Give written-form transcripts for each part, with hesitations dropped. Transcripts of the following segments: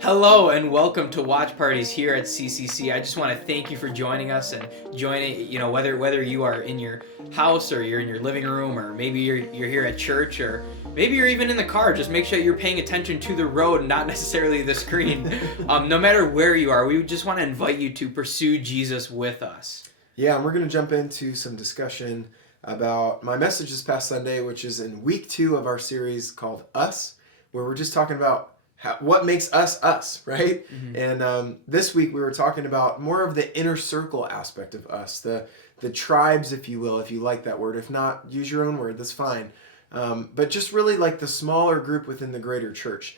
Hello and welcome to Watch Parties here at CCC. I just want to thank you for joining us and joining. Whether you are in your house or you're in your living room or maybe you're here at church or maybe you're even in the car. Just make sure you're paying attention to the road and not necessarily the screen. No matter where you are, we just want to invite you to pursue Jesus with us. Yeah, and we're going to jump into some discussion about my message this past Sunday, which is in week 2 of our series called Us, where we're just talking about what makes us us, right? Mm-hmm. And this week we were talking about more of the inner circle aspect of us, the tribes, if you will, if you like that word. If not, use your own word, that's fine. But just really like the smaller group within the greater church.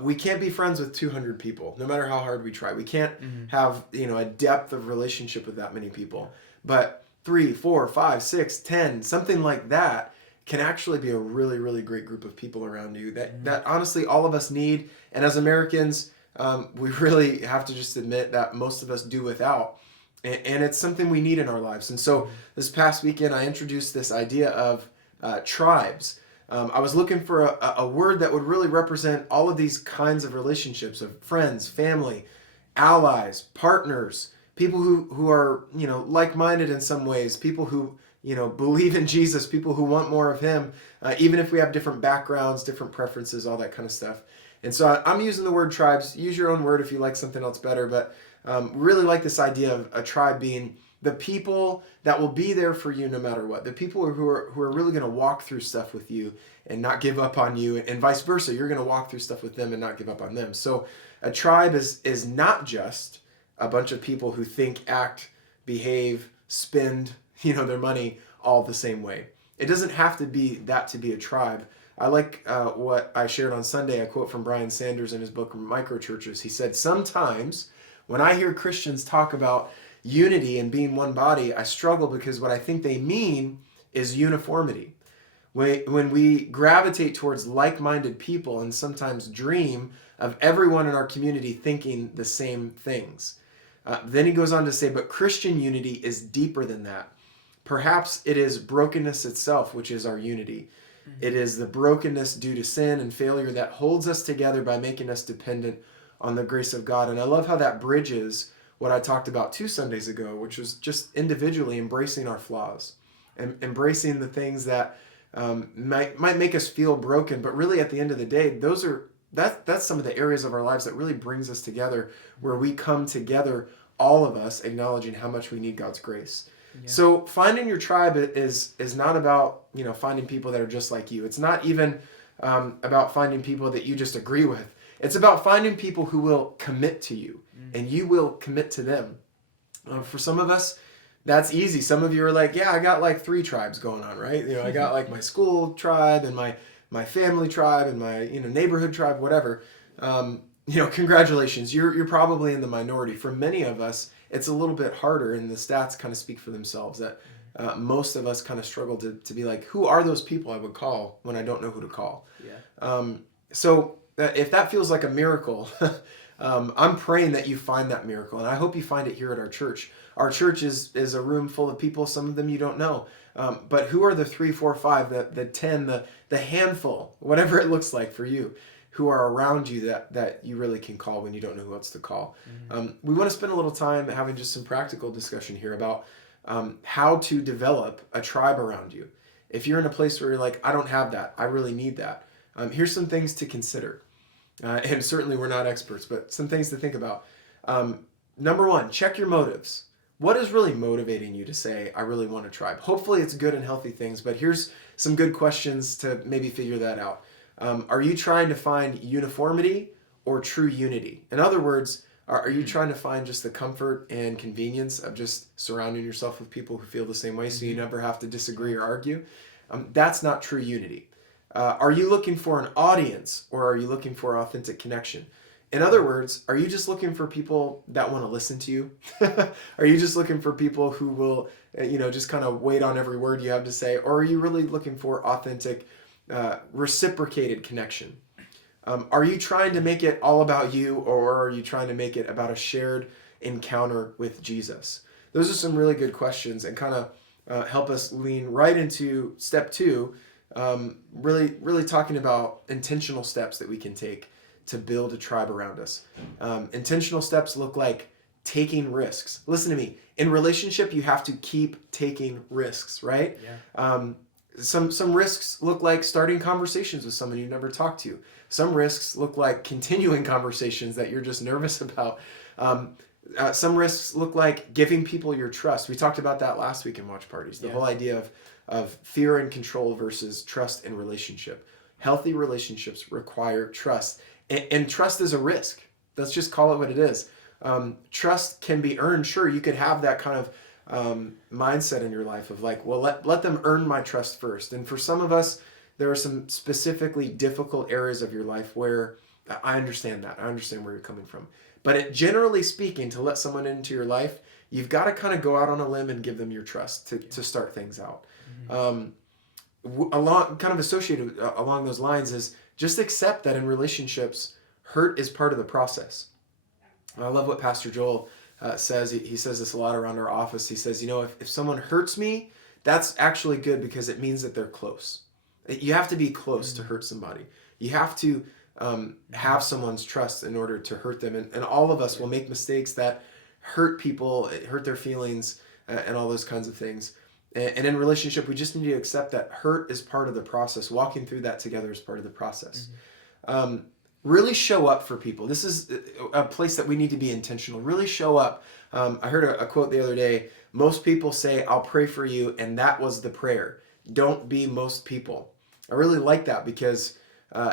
We can't be friends with 200 people, no matter how hard we try. We can't have a depth of relationship with that many people. But 3, 4, 5, 6, 10, something like that can actually be a really, really great group of people around you that honestly all of us need. And as Americans, we really have to just admit that most of us do without. And it's something we need in our lives. And so this past weekend, I introduced this idea of tribes. I was looking for a word that would really represent all of these kinds of relationships of friends, family, allies, partners, people who are, like-minded in some ways, people who, believe in Jesus, people who want more of him, even if we have different backgrounds, different preferences, all that kind of stuff. And so I'm using the word tribes. Use your own word if you like something else better, but really like this idea of a tribe being the people that will be there for you no matter what. The people who are really going to walk through stuff with you and not give up on you, and vice versa. You're going to walk through stuff with them and not give up on them. So a tribe is not just a bunch of people who think, act, behave, spend, their money all the same way. It doesn't have to be that to be a tribe. I like what I shared on Sunday. I quote from Brian Sanders in his book Microchurches. He said, "Sometimes when I hear Christians talk about unity and being one body, I struggle because what I think they mean is uniformity. When we gravitate towards like-minded people and sometimes dream of everyone in our community thinking the same things." Then he goes on to say, "But Christian unity is deeper than that. Perhaps it is brokenness itself, which is our unity. It is the brokenness due to sin and failure that holds us together by making us dependent on the grace of God." And I love how that bridges what I talked about 2 Sundays ago, which was just individually embracing our flaws and embracing the things that might make us feel broken. But really, at the end of the day, that's some of the areas of our lives that really brings us together, where we come together, all of us, acknowledging how much we need God's grace. Yeah. So finding your tribe is not about finding people that are just like you. It's not even about finding people that you just agree with. It's about finding people who will commit to you, and you will commit to them. For some of us, that's easy. Some of you are like, yeah, I got like 3 tribes going on, right? I got like my school tribe and my family tribe and my neighborhood tribe, whatever. Congratulations, you're probably in the minority. For many of us, it's a little bit harder, and the stats kind of speak for themselves, that most of us kind of struggle to be like, who are those people I would call when I don't know who to call? Yeah. So if that feels like a miracle, I'm praying that you find that miracle, and I hope you find it here at our church. Our church is a room full of people, some of them you don't know. But who are the 3, 4, 5, the 10, the handful, whatever it looks like for you, who are around you that you really can call when you don't know who else to call? We want to spend a little time having just some practical discussion here about how to develop a tribe around you. If you're in a place where you're like, I don't have that, I really need that, here's some things to consider. And certainly we're not experts, but some things to think about. Number 1, check your motives. What is really motivating you to say, I really want a tribe? Hopefully it's good and healthy things, but here's some good questions to maybe figure that out. Are you trying to find uniformity or true unity? In other words, are you trying to find just the comfort and convenience of just surrounding yourself with people who feel the same way so you never have to disagree or argue? That's not true unity. Are you looking for an audience, or are you looking for authentic connection? In other words, are you just looking for people that want to listen to you? Are you just looking for people who will, just kind of wait on every word you have to say? Or are you really looking for authentic, reciprocated connection? Are you trying to make it all about you, or are you trying to make it about a shared encounter with Jesus? Those are some really good questions, and kind of help us lean right into step 2, really talking about intentional steps that we can take to build a tribe around us. Intentional steps look like taking risks. Listen to me. In relationship, you have to keep taking risks, right? Yeah. Some risks look like starting conversations with someone you never talked to. Some risks look like continuing conversations that you're just nervous about. Some risks look like giving people your trust. We talked about that last week in watch parties. The whole idea of fear and control versus trust and relationship. Healthy relationships require trust, and trust is a risk. Let's just call it what it is. Trust can be earned. Sure, you could have that kind of mindset in your life of like, well, let them earn my trust first. And for some of us, there are some specifically difficult areas of your life where I understand that. I understand where you're coming from. But generally speaking, to let someone into your life, you've got to kind of go out on a limb and give them your trust to start things out. Along kind of associated along those lines is just accept that in relationships, hurt is part of the process. I love what Pastor Joel says. He says this a lot around our office. He says, if someone hurts me, that's actually good because it means that they're close. You have to be close to hurt somebody. You have to have someone's trust in order to hurt them. And all of us will make mistakes that hurt people, hurt their feelings, and all those kinds of things. And in relationship, we just need to accept that hurt is part of the process. Walking through that together is part of the process. Really show up for people. This is a place that we need to be intentional. Really show up. I heard a quote the other day. Most people say, I'll pray for you, and that was the prayer. Don't be most people. I really like that because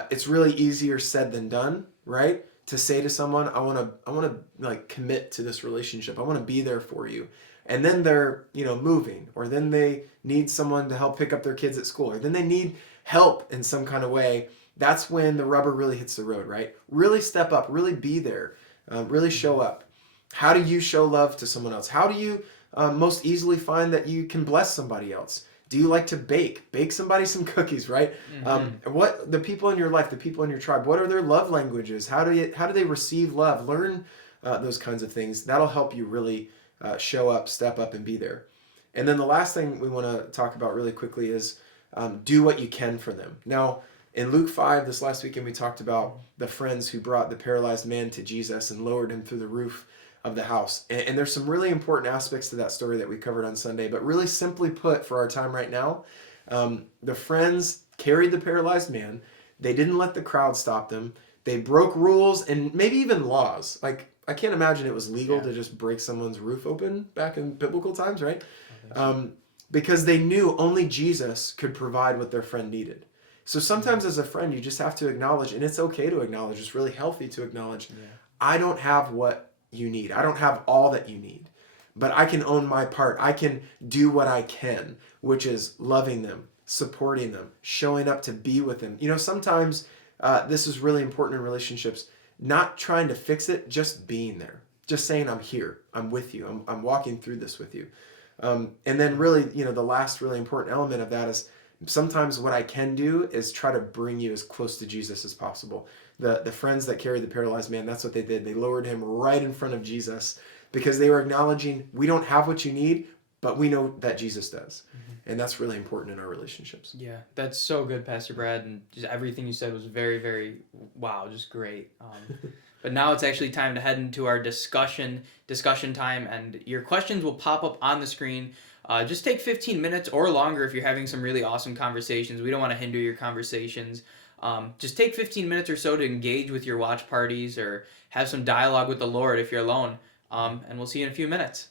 it's really easier said than done, right? To say to someone, I want to like commit to this relationship. I want to be there for you. And then they're, moving, or then they need someone to help pick up their kids at school, or then they need help in some kind of way. That's when the rubber really hits the road, right? Really step up, really be there, really show up. How do you show love to someone else? How do you most easily find that you can bless somebody else? Do you like to bake? Bake somebody some cookies, right? What the people in your life, the people in your tribe, what are their love languages? How do they receive love? Learn those kinds of things. That'll help you really show up, step up, and be there. And then the last thing we want to talk about really quickly is do what you can for them. Now, in Luke 5, this last weekend, we talked about the friends who brought the paralyzed man to Jesus and lowered him through the roof of the house. And there's some really important aspects to that story that we covered on Sunday. But really simply put, for our time right now, the friends carried the paralyzed man. They didn't let the crowd stop them. They broke rules and maybe even laws. Like, I can't imagine it was legal to just break someone's roof open back in biblical times, right? Because they knew only Jesus could provide what their friend needed. So sometimes as a friend, you just have to acknowledge, and it's okay to acknowledge, it's really healthy to acknowledge, I don't have what you need. I don't have all that you need, but I can own my part. I can do what I can, which is loving them, supporting them, showing up to be with them. Sometimes this is really important in relationships, not trying to fix it, just being there, just saying, I'm here, I'm with you, I'm walking through this with you. And then really, the last really important element of that is sometimes what I can do is try to bring you as close to Jesus as possible. The friends that carried the paralyzed man, that's what they did. They lowered him right in front of Jesus because they were acknowledging, we don't have what you need, but we know that Jesus does. And that's really important in our relationships. Yeah, that's so good, Pastor Brad. And just everything you said was very, very, wow, just great. But now it's actually time to head into our discussion time. And your questions will pop up on the screen. Just take 15 minutes or longer if you're having some really awesome conversations. We don't want to hinder your conversations. Just take 15 minutes or so to engage with your watch parties or have some dialogue with the Lord if you're alone. And we'll see you in a few minutes.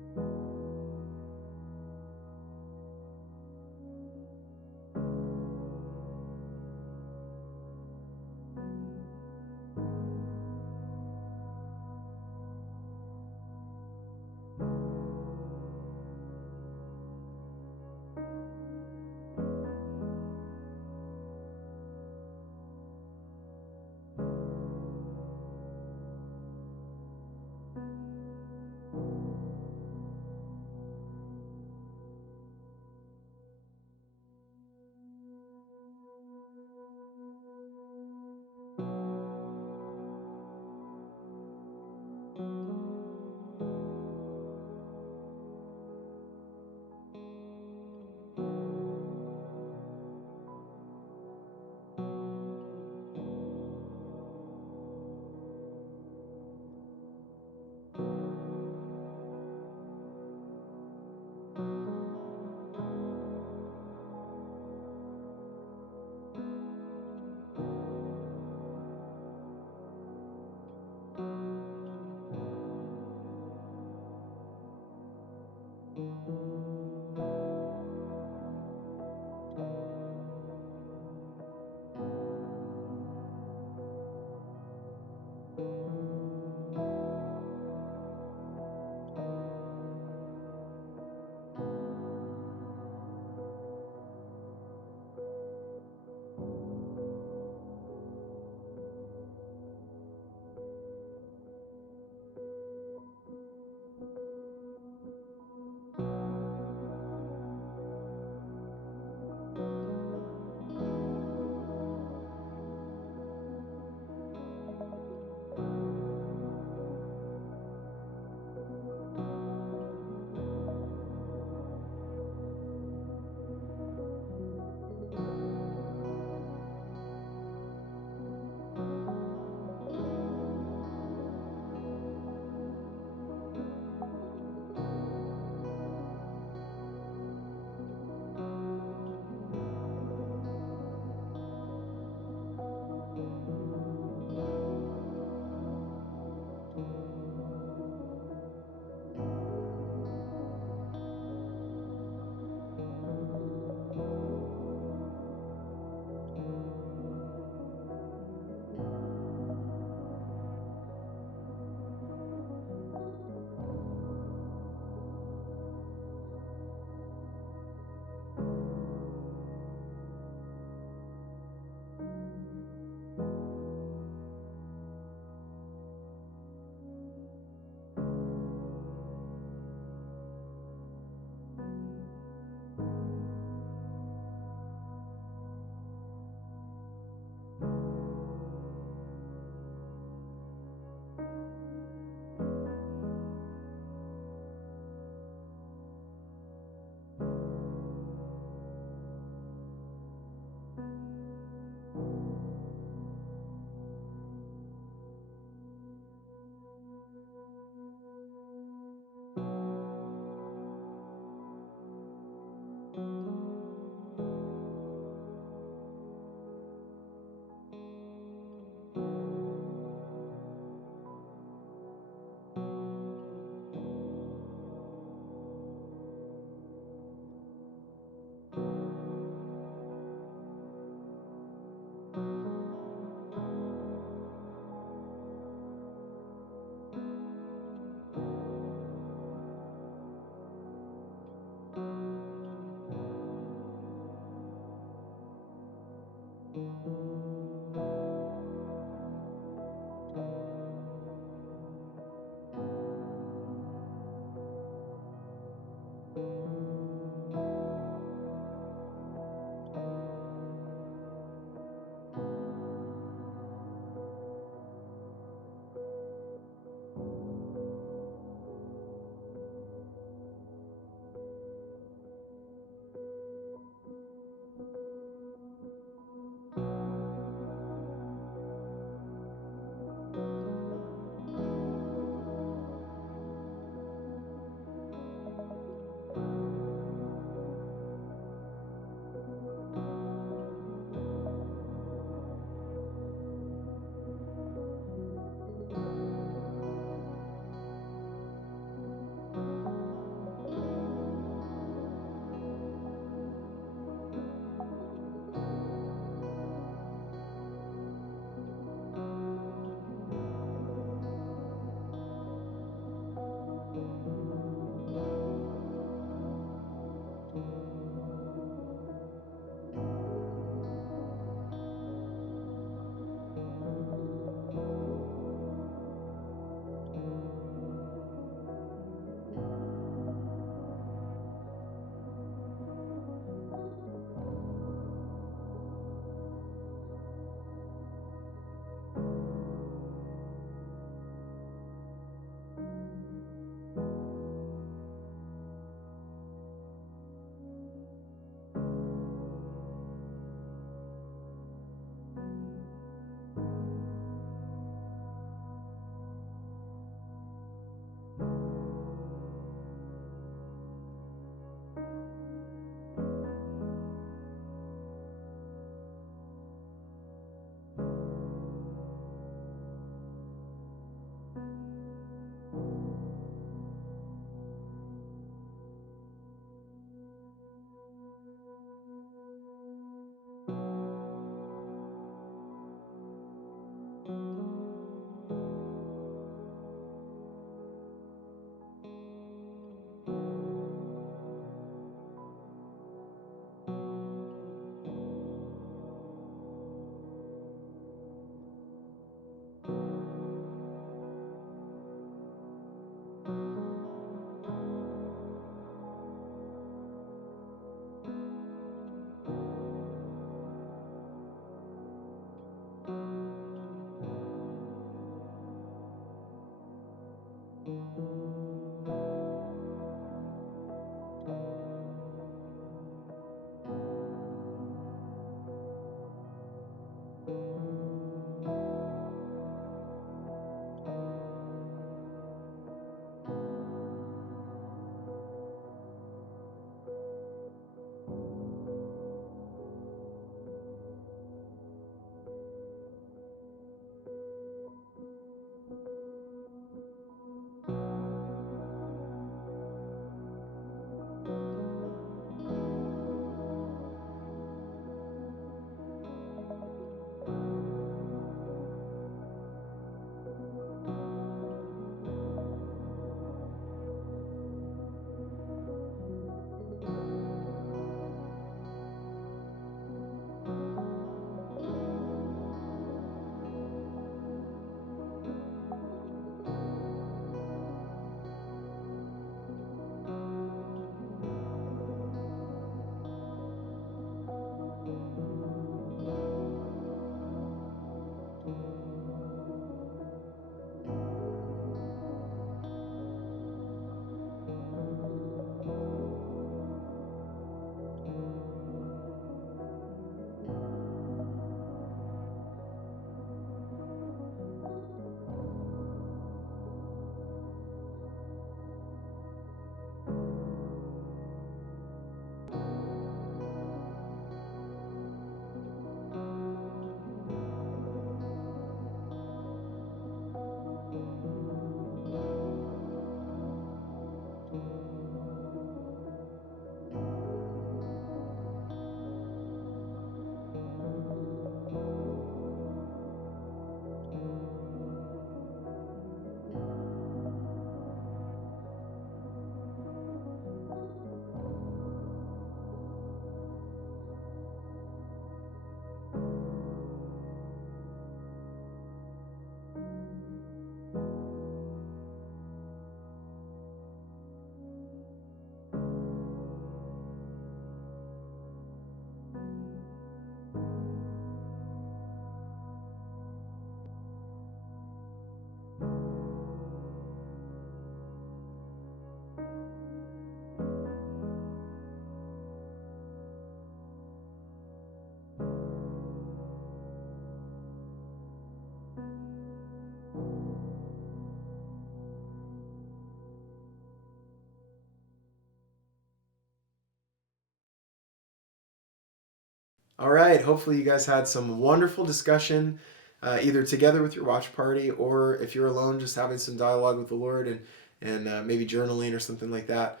All right. Hopefully you guys had some wonderful discussion, either together with your watch party, or if you're alone, just having some dialogue with the Lord and maybe journaling or something like that.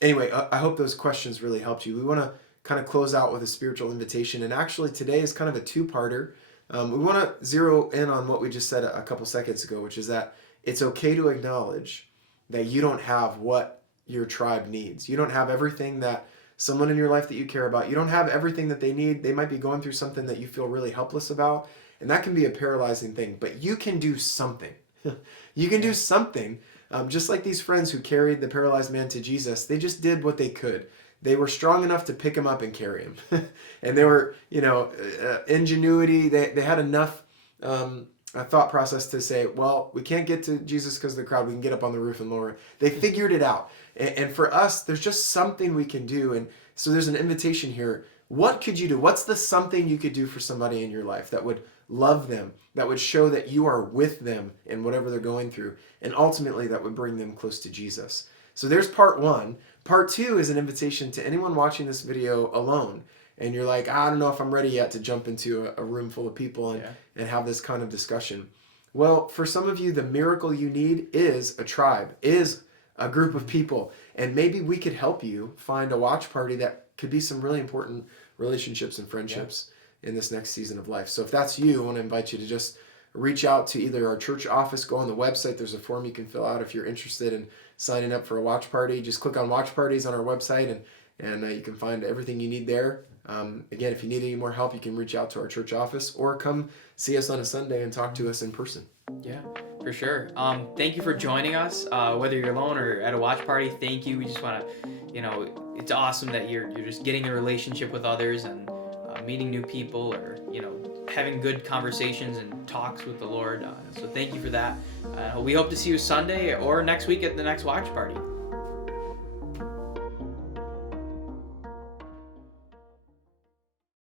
Anyway, I hope those questions really helped you. We want to kind of close out with a spiritual invitation, and actually today is kind of a two-parter. We want to zero in on what we just said a couple seconds ago, which is that it's okay to acknowledge that you don't have what your tribe needs. You don't have everything that someone in your life that you care about, you don't have everything that they need. They might be going through something that you feel really helpless about, and that can be a paralyzing thing, but you can do something. You can do something. Just like these friends who carried the paralyzed man to Jesus, they just did what they could. They were strong enough to pick him up and carry him. And they were, ingenuity. They had enough a thought process to say, well, we can't get to Jesus because of the crowd. We can get up on the roof and lower. They figured it out. And for us, there's just something we can do. And so there's an invitation here. What could you do? What's the something you could do for somebody in your life that would love them, that would show that you are with them in whatever they're going through, and ultimately that would bring them close to Jesus? So there's part one. Part two is an invitation to anyone watching this video alone, and you're like, I don't know if I'm ready yet to jump into a room full of people and have this kind of discussion. Well, for some of you, the miracle you need is a tribe, is a group of people, and maybe we could help you find a watch party that could be some really important relationships and friendships in this next season of life. So if that's you, I want to invite you to just reach out to either our church office, go on the website. There's a form you can fill out if you're interested in signing up for a watch party. Just click on watch parties on our website and you can find everything you need there. Again, if you need any more help, you can reach out to our church office or come see us on a Sunday and talk to us in person. Yeah, for sure. Thank you for joining us. Whether you're alone or at a watch party, thank you. We just want to, it's awesome that you're just getting a relationship with others and meeting new people, or having good conversations and talks with the Lord. So thank you for that. We hope to see you Sunday or next week at the next watch party.